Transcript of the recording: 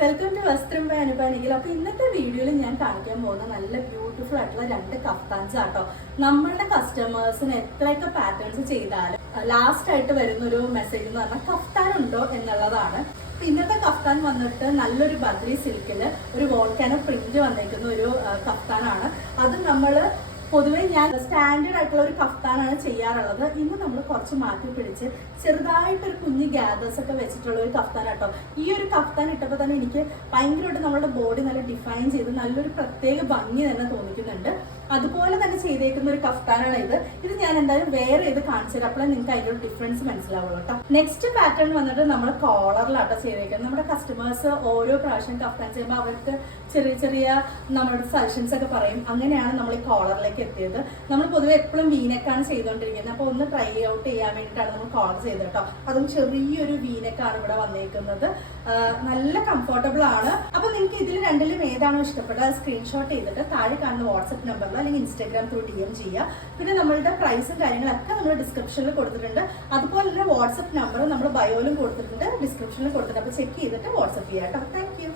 Welcome to വസ്ത്രം by അനുപാനിക്കൽ. അപ്പൊ ഇന്നത്തെ വീഡിയോയിൽ ഞാൻ കാണിക്കാൻ പോകുന്ന നല്ല ബ്യൂട്ടിഫുൾ ആയിട്ടുള്ള 2 കഫ്താൻസ് ആട്ടോ. നമ്മളുടെ കസ്റ്റമേഴ്സിന് എത്രയൊക്കെ പാറ്റേൺസ് ചെയ്താലും ലാസ്റ്റ് ആയിട്ട് വരുന്ന ഒരു മെസ്സേജ് എന്ന് പറഞ്ഞാൽ കഫ്താൻ ഉണ്ടോ എന്നുള്ളതാണ്. ഇന്നത്തെ കഫ്താൻ വന്നിട്ട് നല്ലൊരു ബദ്രി സിൽക്കില് ഒരു വോൾക്കാനോ പ്രിന്റ് വന്നിരിക്കുന്ന ഒരു കഫ്താനാണ്. അത് നമ്മള് പൊതുവെ ഞാൻ സ്റ്റാൻഡേർഡ് ആയിട്ടുള്ള ഒരു കഫ്താനാണ് ചെയ്യാറുള്ളത്. ഇന്ന് നമ്മൾ കുറച്ച് മാറ്റി പിടിച്ച് ചെറുതായിട്ടൊരു കുഞ്ഞ് ഗ്യാദേഴ്സ് ഒക്കെ വെച്ചിട്ടുള്ള ഒരു കഫ്താൻ കേട്ടോ. ഈ ഒരു കഫ്താൻ ഇട്ടപ്പോൾ തന്നെ എനിക്ക് ഭയങ്കരമായിട്ട് നമ്മുടെ ബോഡി നല്ല ഡിഫൈൻ ചെയ്ത് നല്ലൊരു പ്രത്യേക ഭംഗി തന്നെ തോന്നിക്കുന്നുണ്ട്. അതുപോലെ തന്നെ ചെയ്തേക്കുന്ന ഒരു കഫ്താനാണ് ഇത്. ഇത് ഞാൻ എന്തായാലും വേറെ ഇത് കാണിച്ചത്, അപ്പോഴേ നിങ്ങൾക്ക് അതിൻ്റെ ഒരു ഡിഫറൻസ് മനസ്സിലാവുള്ളൂ കേട്ടോ. നെക്സ്റ്റ് പാറ്റേൺ വന്നിട്ട് നമ്മൾ കോളറിലാട്ടോ ചെയ്തേക്കുന്നത്. നമ്മുടെ കസ്റ്റമേഴ്സ് ഓരോ പ്രാവശ്യം കഫ്താൻ ചെയ്യുമ്പോൾ അവർക്ക് ചെറിയ ചെറിയ നമ്മുടെ സജഷൻസ് ഒക്കെ പറയും. അങ്ങനെയാണ് നമ്മൾ ഈ കോളറിലേക്ക് എത്തിയത്. നമ്മൾ പൊതുവെ എപ്പോഴും വീനെക്കാണ് ചെയ്തുകൊണ്ടിരിക്കുന്നത്. അപ്പോൾ ഒന്ന് ട്രൈ ഔട്ട് ചെയ്യാൻ വേണ്ടിയിട്ടാണ് നമ്മൾ കോളർ ചെയ്തത് കേട്ടോ. അതും ചെറിയൊരു വീനെക്കാണ് ഇവിടെ വന്നേക്കുന്നത്. നല്ല കംഫർട്ടബിൾ ആണ്. അപ്പൊ നിങ്ങൾക്ക് ഇതിൽ രണ്ടിലും ഏതാണോ ഇഷ്ടപ്പെട്ടത് അത് സ്ക്രീൻഷോട്ട് ചെയ്തിട്ട് താഴെ കാണുന്ന വാട്സ്ആപ്പ് നമ്പറിൽ അല്ലെങ്കിൽ ഇൻസ്റ്റാഗ്രാം ത്രൂ DM ചെയ്യുക. പിന്നെ നമ്മളുടെ പ്രൈസും കാര്യങ്ങളൊക്കെ നമ്മൾ ഡിസ്ക്രിപ്ഷനിൽ കൊടുത്തിട്ടുണ്ട്. അതുപോലെ തന്നെ വാട്സ്ആപ്പ് നമ്പർ നമ്മൾ ബയോയിലും കൊടുത്തിട്ടുണ്ട്, ഡിസ്ക്രിപ്ഷനിൽ കൊടുത്തിട്ടുണ്ട്. അപ്പൊ ചെക്ക് ചെയ്തിട്ട് വാട്സ്ആപ്പ് ചെയ്യാം കേട്ടോ. Thank you.